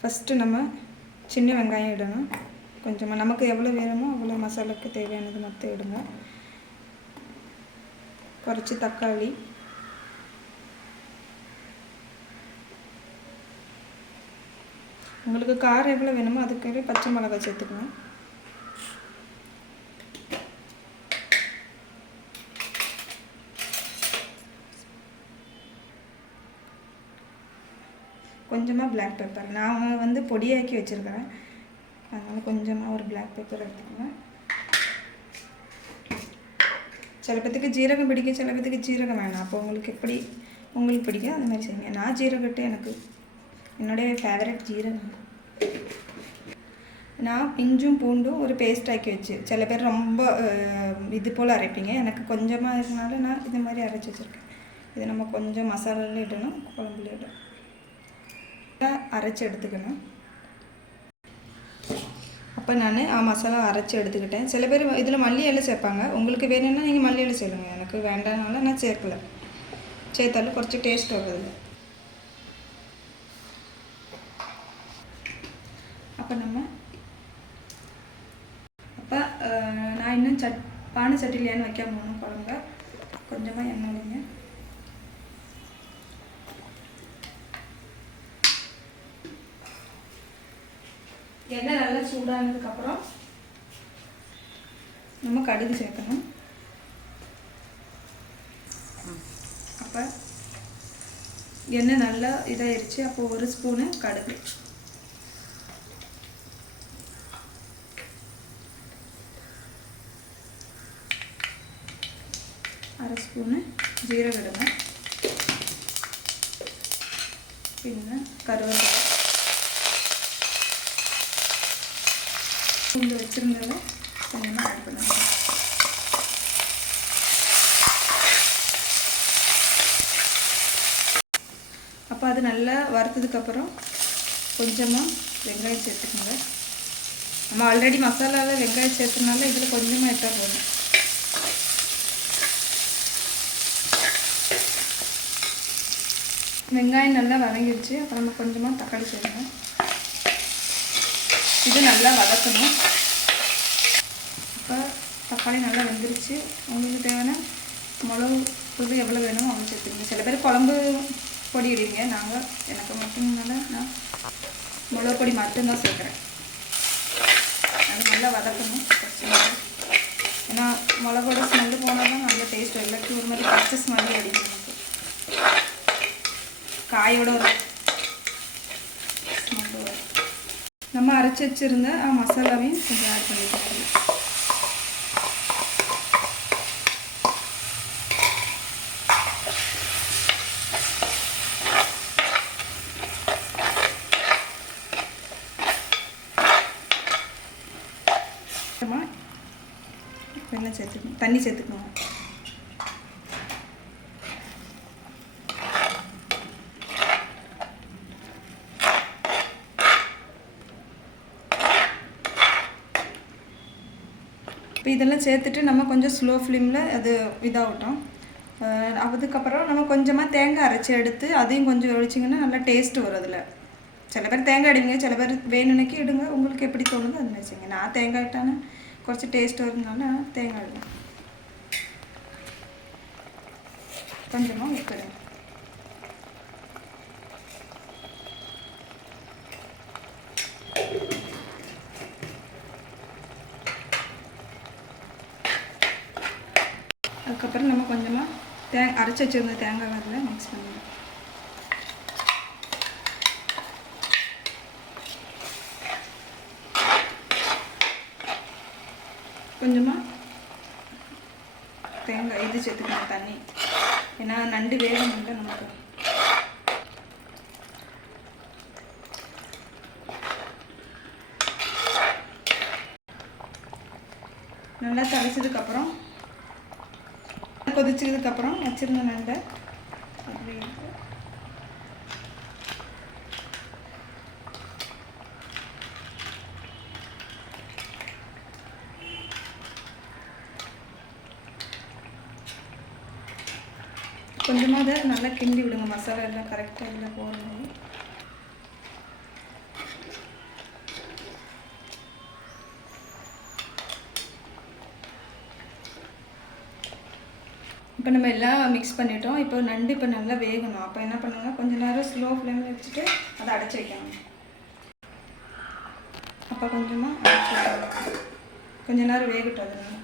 First நம்ம சின்ன வெங்காயம் இடணும். கொஞ்சமாக நமக்கு எவ்வளோ வேணுமோ அவ்வளோ மசாலாவுக்கு தேவையானது மொத்தம் இடுங்க. குறைச்சி தக்காளி, உங்களுக்கு காரம் எவ்வளோ வேணுமோ அதுக்காகவே பச்சை மிளகாய் சேர்த்துக்கணும். கொஞ்சமாக பிளாக் பெப்பர், நான் வந்து பொடியாக்கி வச்சுருக்கிறேன், அதனால் கொஞ்சமாக ஒரு பிளாக் பெப்பர் எடுத்துக்கோங்க. சில பேத்துக்கு ஜீரகம் பிடிக்கும், சில பேத்துக்கு ஜீரகம் வேணாம். அப்போ உங்களுக்கு எப்படி உங்களுக்கு பிடிக்கும் அந்த மாதிரி செய்யுங்க. நான் ஜீரகட்டு எனக்கு என்னுடைய ஃபேவரட் ஜீரகம். நான் இஞ்சும் பூண்டும் ஒரு பேஸ்ட் ஆக்கி வச்சு, சில பேர் ரொம்ப இது போல் அரைப்பீங்க, எனக்கு கொஞ்சமாக இருக்கனால நான் இது மாதிரி அரைச்சி வச்சுருக்கேன். இது நம்ம கொஞ்சம் மசாலாவில் இடணும், குழம்புல இடணும், அரைச்சி எடுத்துக்கணும். அப்போ நான் மசாலா அரைச்சி எடுத்துக்கிட்டேன். சில பேர் இதில் மல்லி இலை சேர்ப்பாங்க, உங்களுக்கு வேணும்னா நீங்கள் மல்லி இலை சேர்லுங்க. எனக்கு வேண்டாம்னால நான் சேர்க்கலை, சேர்த்தாலும் குறைச்சி டேஸ்ட் வருது. அப்போ நான் இன்னும் பானை சட்டிலையான்னு வைக்காம போகணும் குழம்பு. கொஞ்சமாக எண்ணெய் வைங்க. எண்ணெய் நல்லா சூடானதுக்கப்புறம் நம்ம கடுகு சேர்க்கணும். அப்போ எண்ணெய் நல்லா இதாகிடுச்சு. அப்போது ஒரு ஸ்பூனு கடுகு, அரை ஸ்பூனு ஜீரகம் இடுங்க, பின்ன கருவேப்பிலை, பூண்டு வச்சுருந்ததை கொஞ்சமாக ஆட் பண்ணுங்க. அப்போ அது நல்லா வறுத்ததுக்கப்புறம் கொஞ்சமாக வெங்காயம் சேர்த்துக்கோங்க. நம்ம ஆல்ரெடி மசாலாவில் வெங்காயம் சேர்த்தனால இதில் கொஞ்சமாக இட்டால் போதும். வெங்காயம் நல்லா வதங்கிடுச்சு. அப்புறம் நம்ம கொஞ்சமாக தக்காளி சேர்க்கணும். இது நல்லா வதக்கணும். இப்போ தக்காளி நல்லா வெந்துருச்சு. உங்களுக்கு தேவையான மிளகு தூள் எவ்வளோ வேணுமோ அவ்வளோ சேர்த்துக்கணும். சில பேர் குழம்பு பொடி இடுவீங்க, எனக்கு மட்டும்னால நான் மிளகு பொடி மட்டும்தான் சேர்க்குறேன். அது நல்லா வதக்கணும். ஏன்னா மிளகோட ஸ்மெல்லு போனால் தான் நல்ல டேஸ்ட், இல்லாட்டி ஒரு மாதிரி பச்சை ஸ்மெல்லு அடிக்கும் நமக்கு, காயோட ஒரு ஸ்மெல்லு வரும். நம்ம அரைச்சி வச்சுருந்த மசாலாவையும் கொஞ்சம் ஆட் பண்ணிக்கலாம். வெண்ணெய் சேர்த்துக்கணும், தண்ணி சேர்த்துக்கணும். இப்போ இதெல்லாம் சேர்த்துட்டு நம்ம கொஞ்சம் ஸ்லோ ஃப்ளேமில் அது இதாகட்டும். அதுக்கப்புறம் நம்ம கொஞ்சமாக தேங்காய் அரைச்சி எடுத்து அதையும் கொஞ்சம் ஒழிச்சிங்கன்னா நல்லா டேஸ்ட்டு வரும். அதில் சில பேர் தேங்காய் இடுவீங்க, சில பேர் வேணும்னுக்கி இடுங்க, உங்களுக்கு எப்படி தோணுதோ அது மாதிரி செய்யுங்க. நான் தேங்காய் இட்டானே குறைச்சி டேஸ்ட் வருதுனால தேங்காய் இடுவேன். கொஞ்சமாக உப்பு, அதுக்கப்புறம் நம்ம கொஞ்சமாக அரைச்சி வச்சுருந்த தேங்காய் அதில் மிக்ஸ் பண்ணிடுவோம். கொஞ்சமாக தேங்காய் இது சேர்த்துக்கணும், தண்ணி, ஏன்னா நண்டு வேகணும்ல நமக்கு. நல்லா தழைச்சதுக்கப்புறம் கொதிச்சதுக்கப்புறம் வச்சுருந்த நண்டை அப்படி கொஞ்சமாக அதை நல்லா கிண்டி விடுங்க. மசாலா எல்லாம் கரெக்டாக எல்லாம் போடணும். இப்போ நம்ம எல்லாம் மிக்ஸ் பண்ணிட்டோம். இப்போ நண்டு இப்போ நல்லா வேகணும். அப்போ என்ன பண்ணுங்க, கொஞ்ச நேரம் ஸ்லோ ஃப்ளேமில் வச்சுட்டு அதை அடைச்சி வைக்கணும். அப்போ கொஞ்சமாக அடைச்சி வைக்கணும். கொஞ்ச நேரம் வேகட்டும். அதனால